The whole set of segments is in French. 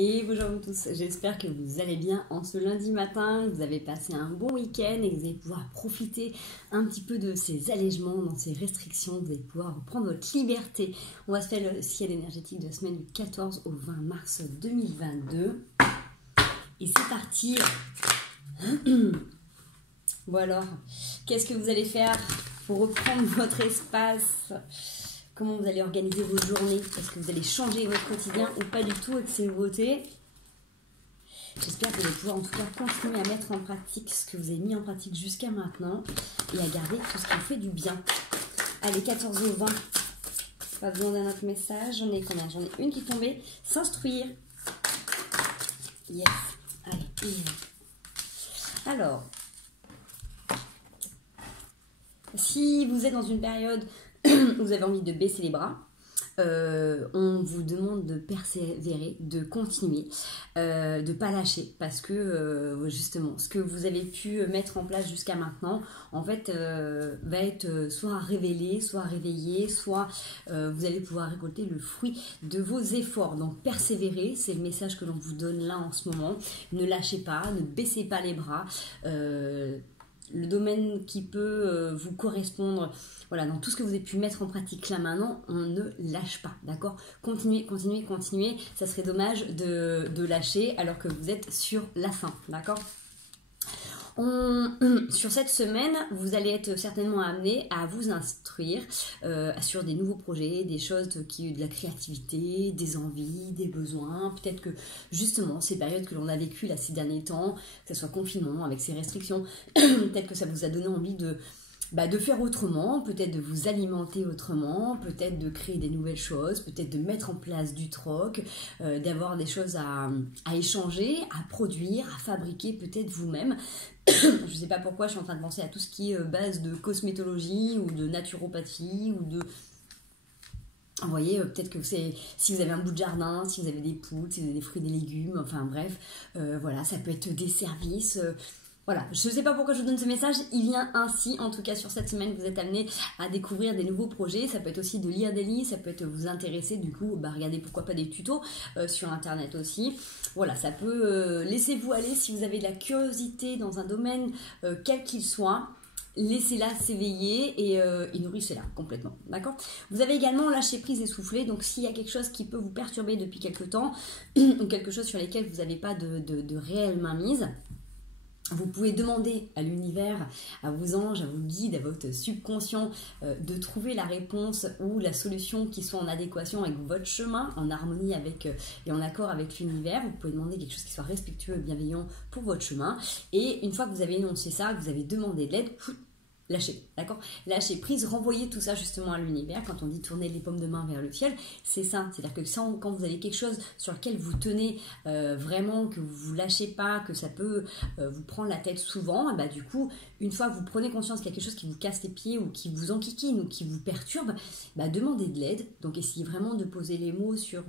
Et bonjour à vous tous, j'espère que vous allez bien en ce lundi matin, que vous avez passé un bon week-end et que vous allez pouvoir profiter un petit peu de ces allègements, dans ces restrictions, vous allez pouvoir reprendre votre liberté. On va se faire le ciel énergétique de la semaine du 14 au 20 mars 2022. Et c'est parti. Bon alors, qu'est-ce que vous allez faire pour reprendre votre espace ? Comment vous allez organiser vos journées? Est-ce que vous allez changer votre quotidien ou pas du tout avec ces nouveautés? J'espère que vous allez pouvoir en tout cas continuer à mettre en pratique ce que vous avez mis en pratique jusqu'à maintenant et à garder tout ce qui vous fait du bien. Allez, 14 au 20. Pas besoin d'un autre message. J'en ai combien? J'en ai une qui est tombée. S'instruire. Yes. Allez. Alors, si vous êtes dans une période où vous avez envie de baisser les bras, on vous demande de persévérer, de continuer, de ne pas lâcher, parce que justement, ce que vous avez pu mettre en place jusqu'à maintenant, en fait, va être soit révélé, soit réveillé, soit vous allez pouvoir récolter le fruit de vos efforts. Donc persévérer, c'est le message que l'on vous donne là en ce moment. Ne lâchez pas, ne baissez pas les bras. Le domaine qui peut vous correspondre, voilà, dans tout ce que vous avez pu mettre en pratique là maintenant, on ne lâche pas, d'accord? Continuez, continuez, continuez. Ça serait dommage de lâcher alors que vous êtes sur la fin, d'accord? Sur cette semaine, vous allez être certainement amené à vous instruire sur des nouveaux projets, des choses de la créativité, des envies, des besoins. Peut-être que justement, ces périodes que l'on a vécues là ces derniers temps, que ce soit confinement avec ces restrictions, peut-être que ça vous a donné envie de faire autrement, peut-être de vous alimenter autrement, peut-être de créer des nouvelles choses, peut-être de mettre en place du troc, d'avoir des choses à échanger, à produire, à fabriquer peut-être vous-même. Je ne sais pas pourquoi je suis en train de penser à tout ce qui est base de cosmétologie ou de naturopathie ou de... Vous voyez, peut-être que si vous avez un bout de jardin, si vous avez des poules, si vous avez des fruits et des légumes, enfin bref, voilà, ça peut être des services... Voilà, je ne sais pas pourquoi je vous donne ce message, il vient ainsi, en tout cas sur cette semaine, vous êtes amené à découvrir des nouveaux projets, ça peut être aussi de lire des livres, ça peut être vous intéresser, du coup, regardez pourquoi pas des tutos sur internet aussi. Voilà, ça peut, laissez-vous aller si vous avez de la curiosité dans un domaine quel qu'il soit. Laissez-la s'éveiller et nourrissez-la complètement, d'accord? Vous avez également lâché prise et soufflé, donc s'il y a quelque chose qui peut vous perturber depuis quelque temps, ou quelque chose sur lesquels vous n'avez pas de réelle mainmise, vous pouvez demander à l'univers, à vos anges, à vos guides, à votre subconscient de trouver la réponse ou la solution qui soit en adéquation avec votre chemin, en harmonie avec et en accord avec l'univers. Vous pouvez demander quelque chose qui soit respectueux et bienveillant pour votre chemin. Et une fois que vous avez énoncé ça, que vous avez demandé de l'aide, lâchez, d'accord? Lâchez prise, renvoyez tout ça justement à l'univers. Quand on dit tourner les paumes de main vers le ciel, c'est ça. C'est-à-dire que quand vous avez quelque chose sur lequel vous tenez vraiment, que vous ne lâchez pas, que ça peut vous prendre la tête souvent, du coup, une fois que vous prenez conscience qu'il y a quelque chose qui vous casse les pieds ou qui vous enquiquine ou qui vous perturbe, demandez de l'aide. Donc essayez vraiment de poser les mots sur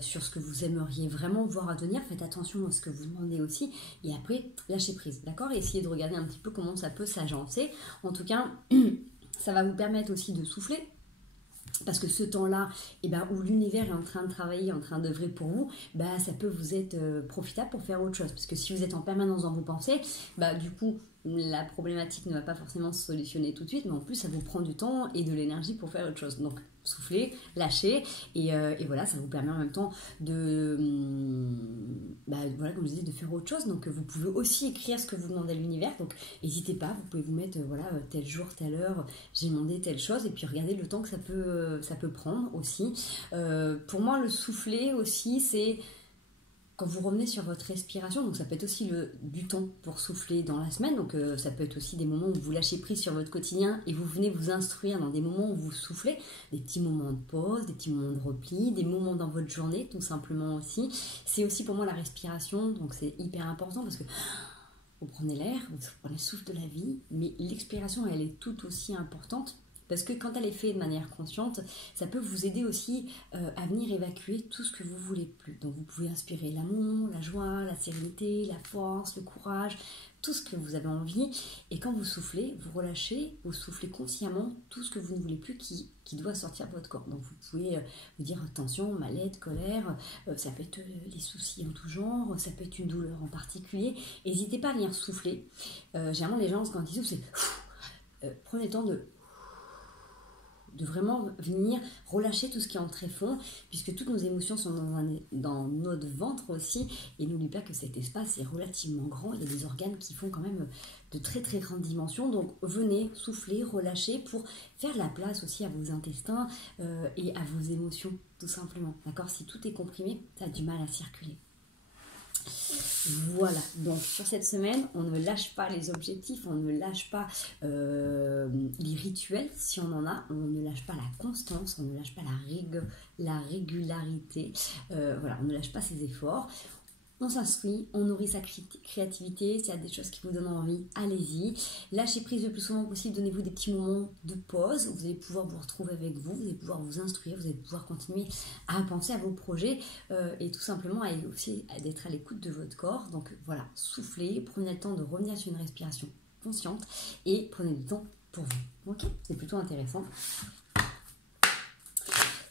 ce que vous aimeriez vraiment voir advenir. Faites attention à ce que vous demandez aussi. Et après, lâchez prise, d'accord? Et essayez de regarder un petit peu comment ça peut s'agencer. En tout cas, ça va vous permettre aussi de souffler. Parce que ce temps-là, où l'univers est en train de travailler, en train d'œuvrer pour vous, ça peut vous être profitable pour faire autre chose. Parce que si vous êtes en permanence dans vos pensées, du coup, la problématique ne va pas forcément se solutionner tout de suite, mais en plus, ça vous prend du temps et de l'énergie pour faire autre chose. Donc, soufflez, lâchez, et voilà, ça vous permet en même temps de, voilà, comme je disais, de faire autre chose. Donc, vous pouvez aussi écrire ce que vous demandez à l'univers. Donc, n'hésitez pas, vous pouvez vous mettre, tel jour, telle heure, j'ai demandé telle chose, et puis regardez le temps que ça peut prendre aussi. Pour moi, le souffler aussi, c'est quand vous revenez sur votre respiration, donc ça peut être aussi du temps pour souffler dans la semaine, donc ça peut être aussi des moments où vous lâchez prise sur votre quotidien et vous venez vous instruire dans des moments où vous soufflez, des petits moments de pause, des petits moments de repli, des moments dans votre journée tout simplement aussi. C'est aussi pour moi la respiration, donc c'est hyper important parce que vous prenez l'air, vous prenez le souffle de la vie, mais l'expiration elle est tout aussi importante Parce que quand elle est faite de manière consciente, ça peut vous aider aussi à venir évacuer tout ce que vous voulez plus. Donc vous pouvez inspirer l'amour, la joie, la sérénité, la force, le courage, tout ce que vous avez envie. Et quand vous soufflez, vous relâchez, vous soufflez consciemment tout ce que vous ne voulez plus qui doit sortir de votre corps. Donc vous pouvez vous dire tension, mal-être, colère, ça peut être les soucis en tout genre, ça peut être une douleur en particulier. N'hésitez pas à venir souffler. Généralement les gens quand ils soufflent, c'est prenez le temps de vraiment venir relâcher tout ce qui est en tréfonds, puisque toutes nos émotions sont dans notre ventre aussi, et n'oubliez pas que cet espace est relativement grand, il y a des organes qui font quand même de très très grandes dimensions, donc venez souffler, relâcher pour faire de la place aussi à vos intestins et à vos émotions, tout simplement, d'accord? Si tout est comprimé, ça a du mal à circuler. Voilà, donc sur cette semaine, on ne lâche pas les objectifs, on ne lâche pas les rituels, si on en a, on ne lâche pas la constance, on ne lâche pas la régularité, voilà, on ne lâche pas ses efforts. On s'instruit, on nourrit sa créativité, s'il y a des choses qui vous donnent envie, allez-y. Lâchez prise le plus souvent possible, donnez-vous des petits moments de pause, vous allez pouvoir vous retrouver avec vous allez pouvoir vous instruire, vous allez pouvoir continuer à penser à vos projets et tout simplement à aussi d'être à l'écoute de votre corps. Donc voilà, soufflez, prenez le temps de revenir sur une respiration consciente et prenez du temps pour vous. Ok, c'est plutôt intéressant.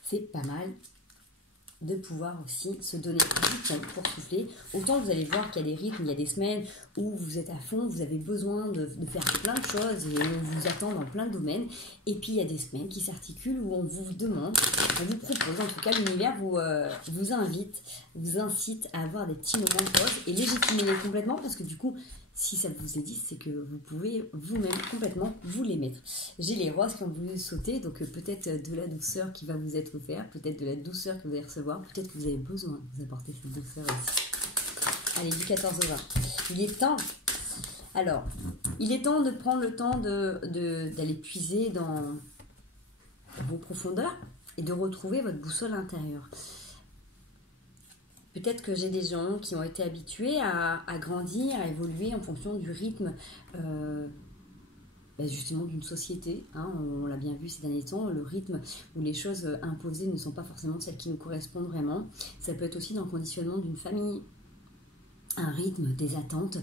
C'est pas mal de pouvoir aussi se donner du temps pour souffler. Autant vous allez voir qu'il y a des rythmes, il y a des semaines où vous êtes à fond, vous avez besoin de faire plein de choses et on vous attend dans plein de domaines. Et puis il y a des semaines qui s'articulent où on vous demande, on vous propose, en tout cas l'univers vous invite, vous incite à avoir des petits moments de pause et légitimer-les complètement parce que du coup, si ça vous est dit, c'est que vous pouvez vous-même complètement vous les mettre. J'ai les roses qui ont voulu sauter, donc peut-être de la douceur qui va vous être offerte, peut-être de la douceur que vous allez recevoir, peut-être que vous avez besoin de vous apporter cette douceur aussi. Allez, du 14 au 20. Il est temps. Alors, il est temps de prendre le temps d'aller puiser dans vos profondeurs et de retrouver votre boussole intérieure. Peut-être que j'ai des gens qui ont été habitués à grandir, à évoluer en fonction du rythme justement d'une société. Hein, on l'a bien vu ces derniers temps, le rythme où les choses imposées ne sont pas forcément celles qui nous correspondent vraiment. Ça peut être aussi dans le conditionnement d'une famille, un rythme, des attentes.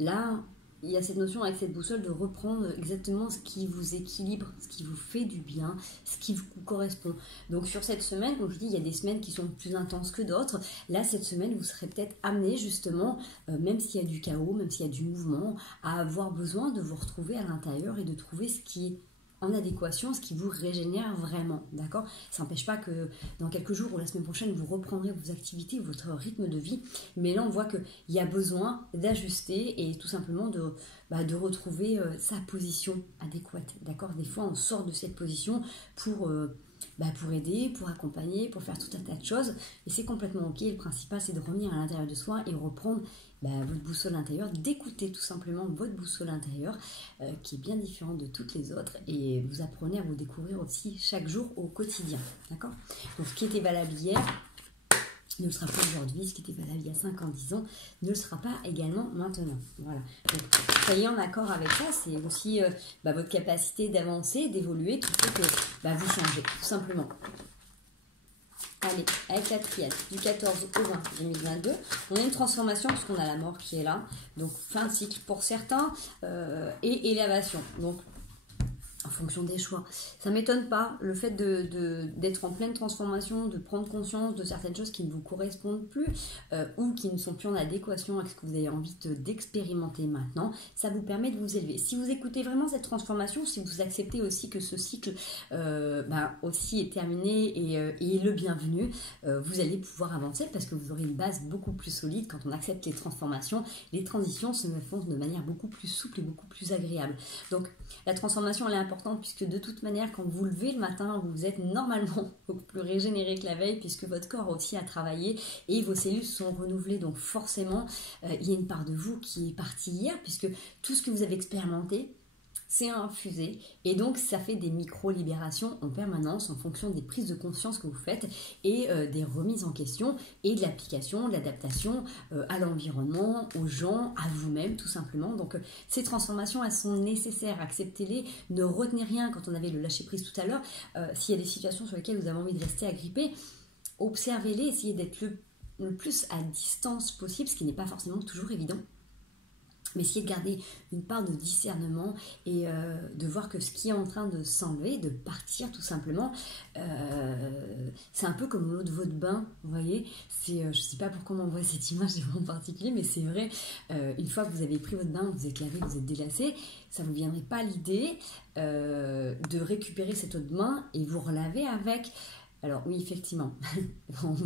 Là, il y a cette notion avec cette boussole de reprendre exactement ce qui vous équilibre, ce qui vous fait du bien, ce qui vous correspond. Donc sur cette semaine, comme je dis, il y a des semaines qui sont plus intenses que d'autres. Là, cette semaine, vous serez peut-être amené justement, même s'il y a du chaos, même s'il y a du mouvement, à avoir besoin de vous retrouver à l'intérieur et de trouver ce qui est en adéquation, ce qui vous régénère vraiment, d'accord? Ça n'empêche pas que dans quelques jours ou la semaine prochaine, vous reprendrez vos activités, votre rythme de vie, mais là on voit qu'il y a besoin d'ajuster et tout simplement de retrouver sa position adéquate, d'accord? Des fois on sort de cette position pour aider, pour accompagner, pour faire tout un tas de choses, et c'est complètement ok. Le principal c'est de revenir à l'intérieur de soi et reprendre votre boussole intérieure, d'écouter tout simplement votre boussole intérieure qui est bien différente de toutes les autres, et vous apprenez à vous découvrir aussi chaque jour au quotidien, d'accord? Donc ce qui était valable hier ne le sera pas aujourd'hui, ce qui était valable il y a 5 ans, 10 ans ne le sera pas également maintenant. Voilà. Donc, soyez en accord avec ça, c'est aussi votre capacité d'avancer, d'évoluer qui fait que vous changez, tout simplement. Allez, avec la triade, du 14 au 20 2022, on a une transformation parce qu'on a la mort qui est là, donc fin de cycle pour certains, et élévation, donc en fonction des choix. Ça ne m'étonne pas, le fait d'être en pleine transformation, de prendre conscience de certaines choses qui ne vous correspondent plus ou qui ne sont plus en adéquation avec ce que vous avez envie d'expérimenter maintenant, ça vous permet de vous élever. Si vous écoutez vraiment cette transformation, si vous acceptez aussi que ce cycle aussi est terminé et est le bienvenu, vous allez pouvoir avancer parce que vous aurez une base beaucoup plus solide. Quand on accepte les transformations, les transitions se font de manière beaucoup plus souple et beaucoup plus agréable. Donc la transformation elle est importante puisque de toute manière quand vous levez le matin vous êtes normalement beaucoup plus régénéré que la veille puisque votre corps aussi a travaillé et vos cellules sont renouvelées, donc forcément il y a une part de vous qui est partie hier puisque tout ce que vous avez expérimenté c'est infusé et donc ça fait des micro-libérations en permanence en fonction des prises de conscience que vous faites et des remises en question et de l'application, de l'adaptation à l'environnement, aux gens, à vous-même tout simplement. Donc ces transformations, elles sont nécessaires, acceptez-les, ne retenez rien quand on avait le lâcher-prise tout à l'heure. S'il y a des situations sur lesquelles vous avez envie de rester agrippé, observez-les, essayez d'être le plus à distance possible, ce qui n'est pas forcément toujours évident. Mais essayez de garder une part de discernement et de voir que ce qui est en train de s'enlever, de partir tout simplement, c'est un peu comme l'eau de votre bain, vous voyez. Je ne sais pas pourquoi on m'envoie cette image en particulier, mais c'est vrai, une fois que vous avez pris votre bain, vous êtes lavé, vous êtes délassé, ça ne vous viendrait pas l'idée de récupérer cette eau de bain et vous relaver avec. Alors oui, effectivement,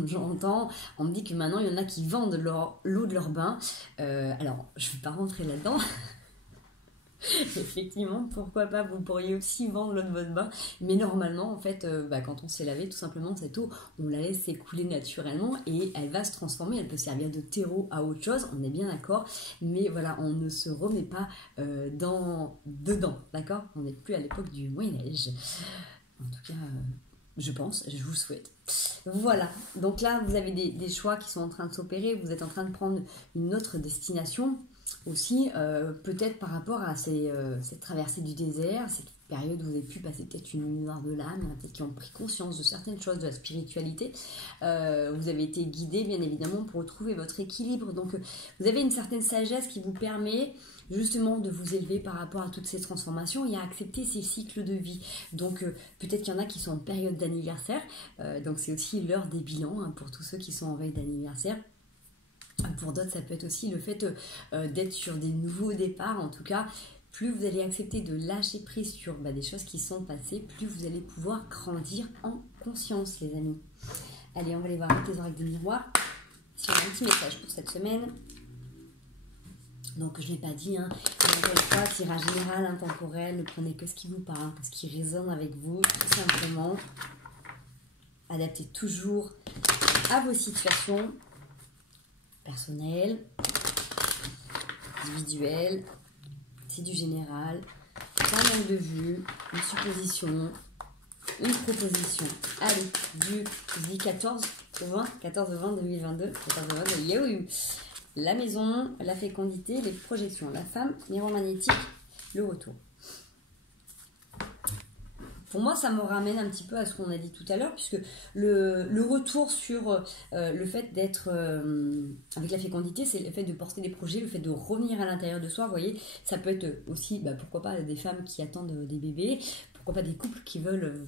j'entends, on me dit que maintenant il y en a qui vendent l'eau de leur bain. Alors, je ne vais pas rentrer là-dedans. Effectivement, pourquoi pas, vous pourriez aussi vendre l'eau de votre bain. Mais normalement, en fait, quand on s'est lavé, tout simplement, cette eau, on la laisse s'écouler naturellement et elle va se transformer. Elle peut servir de terreau à autre chose, on est bien d'accord. Mais voilà, on ne se remet pas dedans, d'accord? On n'est plus à l'époque du Moyen-Âge. En tout cas... je pense, je vous le souhaite. Voilà, donc là vous avez des choix qui sont en train de s'opérer, vous êtes en train de prendre une autre destination aussi, peut-être par rapport à cette traversée du désert, cette période où vous avez pu passer peut-être une nuit noire de l'âme, peut-être qui ont pris conscience de certaines choses, de la spiritualité. Vous avez été guidé bien évidemment pour retrouver votre équilibre, donc vous avez une certaine sagesse qui vous permet justement de vous élever par rapport à toutes ces transformations et à accepter ces cycles de vie. Donc peut-être qu'il y en a qui sont en période d'anniversaire, donc c'est aussi l'heure des bilans pour tous ceux qui sont en veille d'anniversaire. Pour d'autres, ça peut être aussi le fait d'être sur des nouveaux départs. En tout cas, plus vous allez accepter de lâcher prise sur des choses qui sont passées, plus vous allez pouvoir grandir en conscience, les amis. Allez, on va aller voir avec les oracle de miroir. Si on a un petit message pour cette semaine. Donc je ne l'ai pas dit, encore une fois, tirage général, intemporel, ne prenez que ce qui vous parle, que ce qui résonne avec vous, tout simplement. Adaptez toujours à vos situations personnelles, individuelles, c'est du général, un angle de vue, une supposition, une proposition. Allez, du 14 au 20, 14 au 20 2022, 14 au 20, youhou. La maison, la fécondité, les projections, la femme, miroir magnétique, le retour. Pour moi, ça me ramène un petit peu à ce qu'on a dit tout à l'heure, puisque le retour sur le fait d'être avec la fécondité, c'est le fait de porter des projets, le fait de revenir à l'intérieur de soi. Vous voyez, ça peut être aussi, pourquoi pas, des femmes qui attendent des bébés, pourquoi pas des couples qui veulent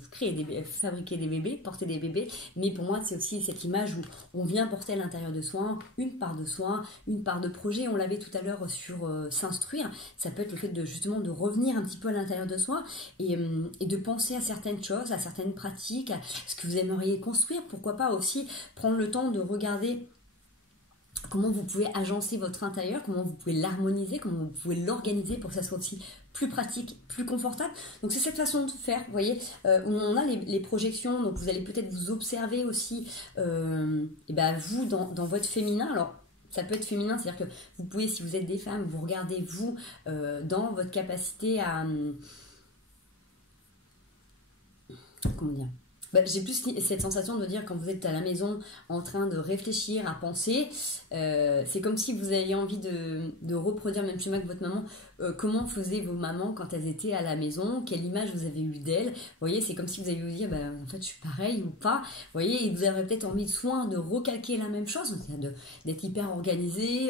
fabriquer des bébés, porter des bébés. Mais pour moi, c'est aussi cette image où on vient porter à l'intérieur de soi une part de soi, une part de projet. On l'avait tout à l'heure sur s'instruire. Ça peut être le fait de justement de revenir un petit peu à l'intérieur de soi et de penser à certaines choses, à certaines pratiques, à ce que vous aimeriez construire. Pourquoi pas aussi prendre le temps de regarder comment vous pouvez agencer votre intérieur, comment vous pouvez l'harmoniser, comment vous pouvez l'organiser pour que ça soit aussi plus pratique, plus confortable. Donc c'est cette façon de faire, vous voyez, où on a les projections, donc vous allez peut-être vous observer aussi, vous dans votre féminin. Alors ça peut être féminin, c'est-à-dire que vous pouvez, si vous êtes des femmes, vous regardez vous dans votre capacité à... comment dire ? J'ai plus cette sensation de dire quand vous êtes à la maison en train de réfléchir, à penser, c'est comme si vous aviez envie de reproduire même schéma que votre maman. Comment faisaient vos mamans quand elles étaient à la maison, quelle image vous avez eue d'elles. Vous voyez, c'est comme si vous aviez vous dire en fait je suis pareil ou pas. Vous voyez, et vous avez peut-être envie de soin de recalquer la même chose, c'est-à-dire d'être hyper organisé,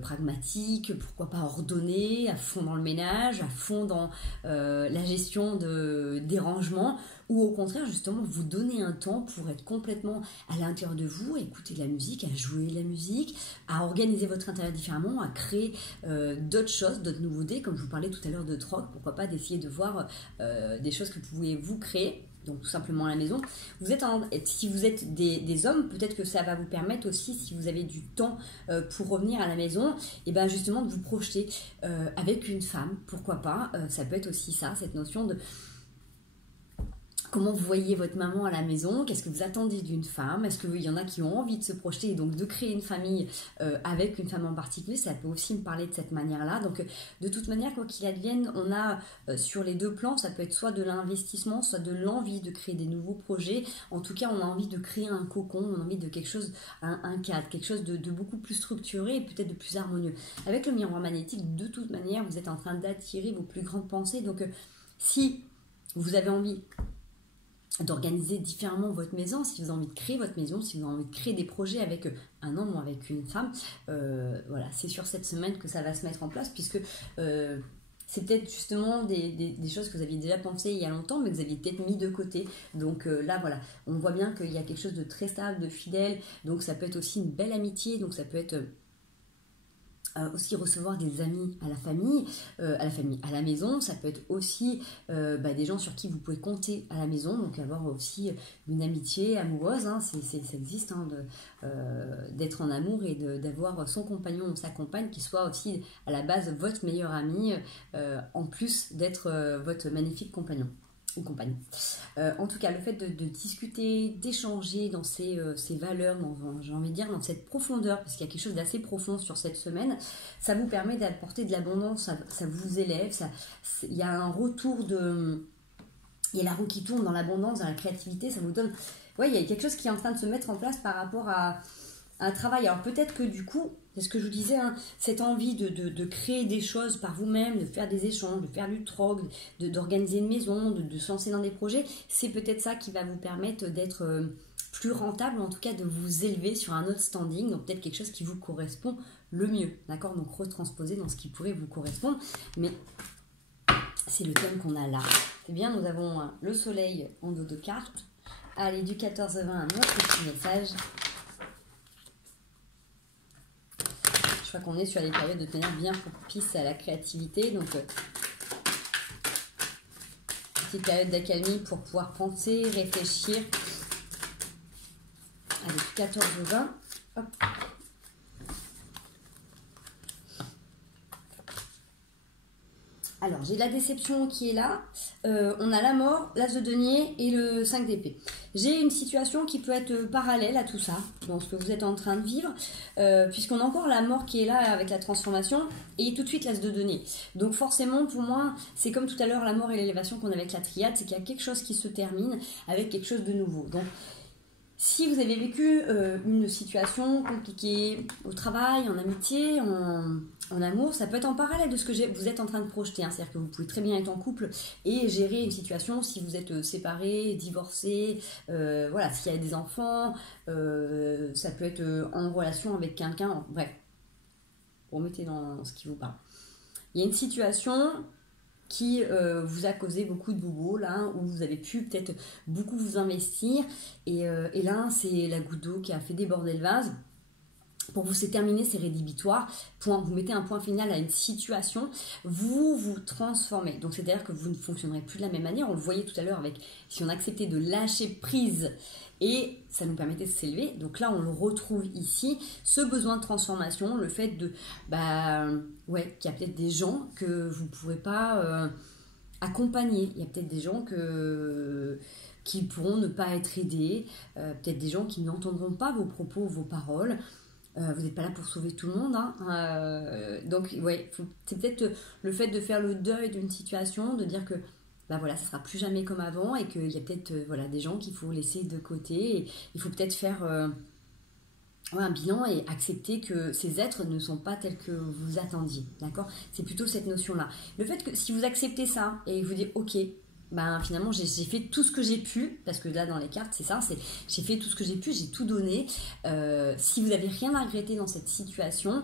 pragmatique, pourquoi pas ordonné, à fond dans le ménage, à fond dans la gestion des rangements. Ou au contraire, justement, vous donner un temps pour être complètement à l'intérieur de vous, à écouter de la musique, à jouer de la musique, à organiser votre intérieur différemment, à créer d'autres choses, d'autres nouveautés, comme je vous parlais tout à l'heure de troc, pourquoi pas d'essayer de voir des choses que vous pouvez vous créer, donc tout simplement à la maison. Si vous êtes des hommes, peut-être que ça va vous permettre aussi, si vous avez du temps pour revenir à la maison, et justement de vous projeter avec une femme, pourquoi pas, ça peut être aussi ça, cette notion de... comment vous voyez votre maman à la maison, qu'est-ce que vous attendez d'une femme, est-ce qu'il y en a qui ont envie de se projeter et donc de créer une famille avec une femme en particulier, ça peut aussi me parler de cette manière-là. Donc de toute manière, quoi qu'il advienne, on a sur les deux plans, ça peut être soit de l'investissement, soit de l'envie de créer des nouveaux projets. En tout cas, on a envie de créer un cocon, on a envie de quelque chose, un cadre, quelque chose de beaucoup plus structuré et peut-être de plus harmonieux. Avec le miroir magnétique, de toute manière, vous êtes en train d'attirer vos plus grandes pensées. Donc si vous avez envie d'organiser différemment votre maison, si vous avez envie de créer votre maison, si vous avez envie de créer des projets avec un homme ou avec une femme, voilà, c'est sur cette semaine que ça va se mettre en place, puisque c'est peut-être justement des choses que vous aviez déjà pensé il y a longtemps, mais que vous aviez peut-être mis de côté. Donc là, voilà, on voit bien qu'il y a quelque chose de très stable, de fidèle, donc ça peut être aussi une belle amitié, donc ça peut être aussi recevoir des amis à la maison, ça peut être aussi des gens sur qui vous pouvez compter à la maison, donc avoir aussi une amitié amoureuse, hein, ça existe, hein, d'être en amour et d'avoir son compagnon ou sa compagne qui soit aussi à la base votre meilleur ami, en plus d'être votre magnifique compagnon ou compagne. En tout cas, le fait de discuter, d'échanger dans ces valeurs, j'ai envie de dire dans cette profondeur, parce qu'il y a quelque chose d'assez profond sur cette semaine, ça vous permet d'apporter de l'abondance, ça vous élève, il y a un retour il y a la roue qui tourne dans l'abondance, dans la créativité, ça vous donne... Ouais, il y a quelque chose qui est en train de se mettre en place par rapport à un travail. Alors peut-être que du coup, c'est ce que je vous disais, hein, cette envie de créer des choses par vous-même, de faire des échanges, de faire du troc, d'organiser une maison, de se lancer dans des projets, c'est peut-être ça qui va vous permettre d'être plus rentable, ou en tout cas de vous élever sur un autre standing, donc peut-être quelque chose qui vous correspond le mieux, d'accord? Donc retransposer dans ce qui pourrait vous correspondre, mais c'est le thème qu'on a là. C'est bien, nous avons le soleil en dos de carte. Allez, du 14-20, notre petit message. Je crois qu'on est sur des périodes de tenir bien propices à la créativité, donc petite période d'accalmie pour pouvoir penser, réfléchir. Allez, 14-20, hop. Alors, j'ai de la déception qui est là. On a la mort, l'as de denier et le 5 d'épée. J'ai une situation qui peut être parallèle à tout ça, dans ce que vous êtes en train de vivre, puisqu'on a encore la mort qui est là avec la transformation, et tout de suite l'as de denier. Donc forcément, pour moi, c'est comme tout à l'heure, la mort et l'élévation qu'on a avec la triade, c'est qu'il y a quelque chose qui se termine avec quelque chose de nouveau. Donc, si vous avez vécu une situation compliquée au travail, en amitié, en amour, ça peut être en parallèle de ce que vous êtes en train de projeter. Hein. C'est-à-dire que vous pouvez très bien être en couple et gérer une situation si vous êtes séparés, divorcés, voilà, s'il y a des enfants, ça peut être en relation avec quelqu'un, bref, remettez dans ce qui vous parle. Il y a une situation qui vous a causé beaucoup de boubou, là, où vous avez pu peut-être beaucoup vous investir, et là, c'est la goutte d'eau qui a fait déborder le vase. Pour vous, c'est terminé, c'est rédhibitoire. Vous mettez un point final à une situation, vous vous transformez. Donc, c'est-à-dire que vous ne fonctionnerez plus de la même manière. On le voyait tout à l'heure avec si on acceptait de lâcher prise et ça nous permettait de s'élever. Donc là, on le retrouve ici, ce besoin de transformation, le fait de, qu'il y a peut-être des gens que vous ne pourrez pas accompagner. Il y a peut-être des gens qui pourront ne pas être aidés, peut-être des gens qui n'entendront pas vos propos, vos paroles. Vous n'êtes pas là pour sauver tout le monde, hein. Donc ouais, c'est peut-être le fait de faire le deuil d'une situation, de dire que voilà, ça sera plus jamais comme avant et qu'il y a peut-être des gens qu'il faut laisser de côté, et il faut peut-être faire un bilan et accepter que ces êtres ne sont pas tels que vous attendiez, d'accord? C'est plutôt cette notion-là. Le fait que si vous acceptez ça et vous dites ok, finalement j'ai fait tout ce que j'ai pu, parce que là dans les cartes c'est ça, j'ai fait tout ce que j'ai pu, j'ai tout donné. Si vous n'avez rien à regretter dans cette situation,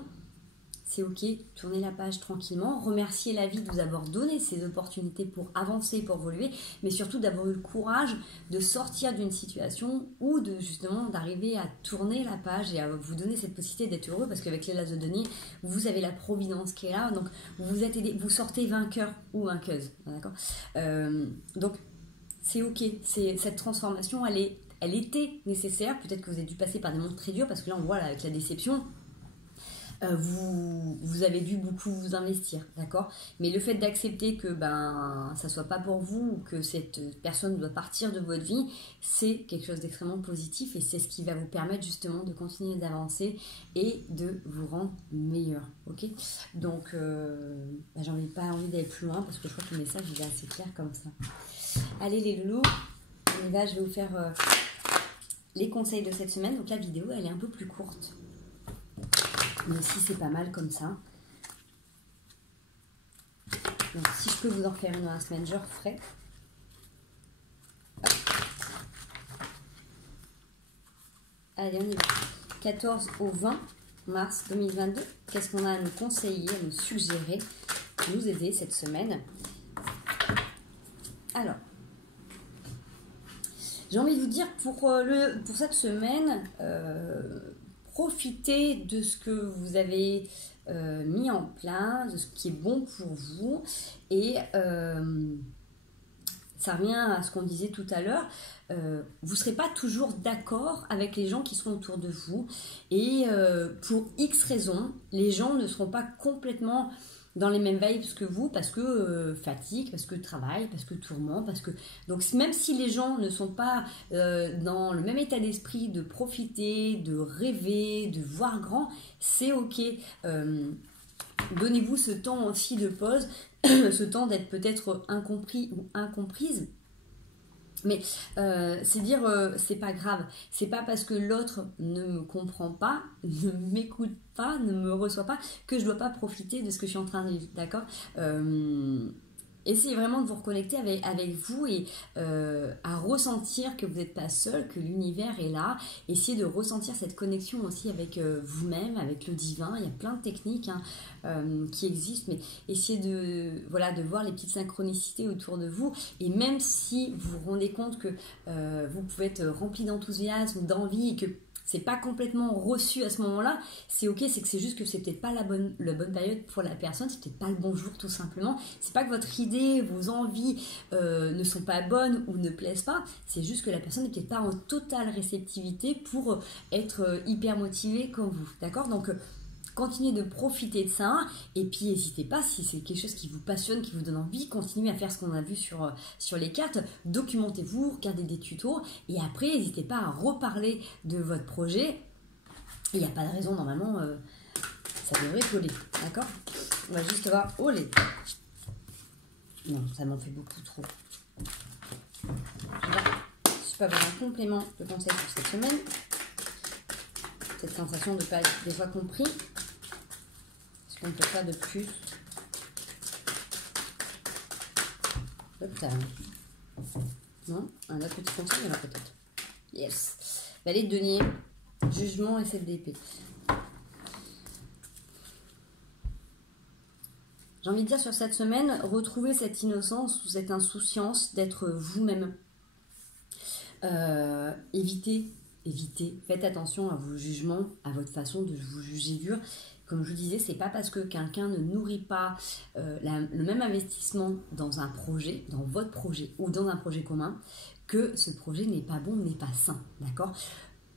c'est ok, tournez la page tranquillement, remerciez la vie de vous avoir donné ces opportunités pour avancer, pour évoluer, mais surtout d'avoir eu le courage de sortir d'une situation ou justement d'arriver à tourner la page et à vous donner cette possibilité d'être heureux, parce qu'avec les l'as de denier, vous avez la providence qui est là, donc vous êtes aidé, vous sortez vainqueur ou vainqueuse, d'accord? Donc c'est ok, cette transformation, elle était nécessaire. Peut-être que vous avez dû passer par des moments très durs, parce que là on voit là, avec la déception, vous avez dû beaucoup vous investir, d'accord? Mais le fait d'accepter que ça soit pas pour vous ou que cette personne doit partir de votre vie, c'est quelque chose d'extrêmement positif et c'est ce qui va vous permettre justement de continuer d'avancer et de vous rendre meilleur, ok? Donc, j'en ai pas envie d'aller plus loin parce que je crois que le message il est assez clair comme ça. Allez les loulous, et là je vais vous faire les conseils de cette semaine. Donc la vidéo elle est un peu plus courte. Mais aussi c'est pas mal comme ça. Donc si je peux vous en faire une dans la semaine, je referai. Hop. Allez, on y va. 14 au 20 mars 2022. Qu'est-ce qu'on a à nous conseiller, à nous suggérer, à nous aider cette semaine? Alors, j'ai envie de vous dire pour cette semaine, profitez de ce que vous avez mis en place, de ce qui est bon pour vous. Et ça revient à ce qu'on disait tout à l'heure. Vous ne serez pas toujours d'accord avec les gens qui seront autour de vous. Et pour X raisons, les gens ne seront pas complètement dans les mêmes vibes que vous, parce que fatigue, parce que travail, parce que tourment, parce que... Donc même si les gens ne sont pas dans le même état d'esprit de profiter, de rêver, de voir grand, c'est ok. Donnez-vous ce temps aussi de pause, ce temps d'être peut-être incompris ou incomprise. Mais c'est dire, c'est pas grave. C'est pas parce que l'autre ne me comprend pas, ne m'écoute pas, ne me reçoit pas, que je dois pas profiter de ce que je suis en train de vivre, d'accord? Essayez vraiment de vous reconnecter avec vous et à ressentir que vous n'êtes pas seul, que l'univers est là. Essayez de ressentir cette connexion aussi avec vous-même, avec le divin. Il y a plein de techniques qui existent, mais essayez de voir les petites synchronicités autour de vous. Et même si vous vous rendez compte que vous pouvez être rempli d'enthousiasme, d'envie et que c'est pas complètement reçu à ce moment-là, c'est ok, c'est que c'est juste que c'est peut-être pas la bonne période pour la personne, c'est peut-être pas le bon jour tout simplement. C'est pas que votre idée, vos envies ne sont pas bonnes ou ne plaisent pas, c'est juste que la personne n'est peut-être pas en totale réceptivité pour être hyper motivée comme vous, d'accord? Donc continuez de profiter de ça et puis n'hésitez pas, si c'est quelque chose qui vous passionne, qui vous donne envie, continuez à faire ce qu'on a vu sur les cartes, documentez-vous, regardez des tutos et après n'hésitez pas à reparler de votre projet. Il n'y a pas de raison, normalement ça devrait coller, d'accord? On va juste voir, oh les... Non, ça m'en fait beaucoup trop. Je peux avoir un complément de conseil pour cette semaine. Cette sensation de ne pas être des fois compris. On ne peut pas de plus. Non, un autre petit conseil, il y en a peut-être. Yes. Valet de denier, jugement et 7 d'épée. J'ai envie de dire sur cette semaine, retrouvez cette innocence ou cette insouciance d'être vous-même. Évitez, faites attention à vos jugements, à votre façon de vous juger dur. Comme je vous disais, c'est pas parce que quelqu'un ne nourrit pas le même investissement dans un projet, dans votre projet ou dans un projet commun, que ce projet n'est pas bon, n'est pas sain, d'accord?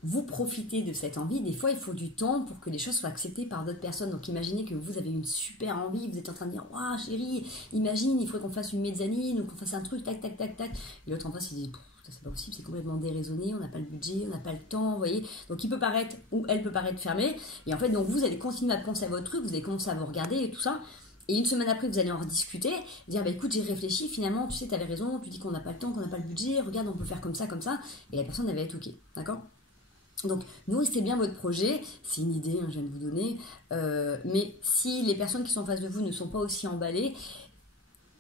Vous profitez de cette envie, des fois il faut du temps pour que les choses soient acceptées par d'autres personnes. Donc imaginez que vous avez une super envie, vous êtes en train de dire « Waouh chérie, imagine, il faudrait qu'on fasse une mezzanine ou qu'on fasse un truc, tac, tac, tac, tac. » Et l'autre en face il dit « c'est pas possible, c'est complètement déraisonné, on n'a pas le budget, on n'a pas le temps, vous voyez. » Donc il peut paraître, ou elle peut paraître fermée, et en fait donc vous allez continuer à penser à votre truc, vous allez commencer à vous regarder et tout ça, et une semaine après vous allez en rediscuter, dire bah écoute j'ai réfléchi, finalement tu sais t'avais raison, tu dis qu'on n'a pas le temps, qu'on n'a pas le budget, regarde on peut faire comme ça, et la personne elle va être ok, d'accord? Donc, nourrissez bien votre projet, c'est une idée, je viens de vous donner, mais si les personnes qui sont en face de vous ne sont pas aussi emballées,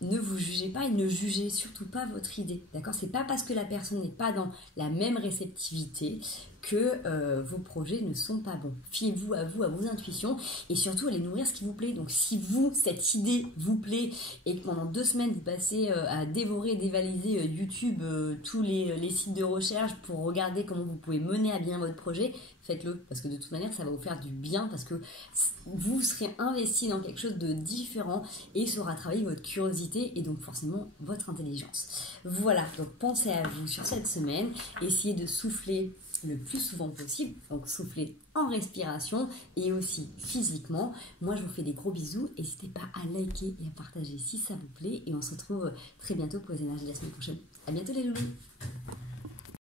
ne vous jugez pas et ne jugez surtout pas votre idée, d'accord? C'est pas parce que la personne n'est pas dans la même réceptivité que vos projets ne sont pas bons. Fiez-vous, à vos intuitions et surtout allez nourrir ce qui vous plaît. Donc si vous, cette idée vous plaît et que pendant 2 semaines vous passez à dévorer, dévaliser YouTube, tous les sites de recherche pour regarder comment vous pouvez mener à bien votre projet, faites-le parce que de toute manière ça va vous faire du bien parce que vous serez investi dans quelque chose de différent et ça aura travaillé votre curiosité et donc forcément votre intelligence. Voilà, donc pensez à vous sur cette semaine, essayez de souffler le plus souvent possible. Donc soufflez en respiration et aussi physiquement. Moi je vous fais des gros bisous. N'hésitez pas à liker et à partager si ça vous plaît. Et on se retrouve très bientôt pour les énergies de la semaine prochaine. À bientôt les loulous.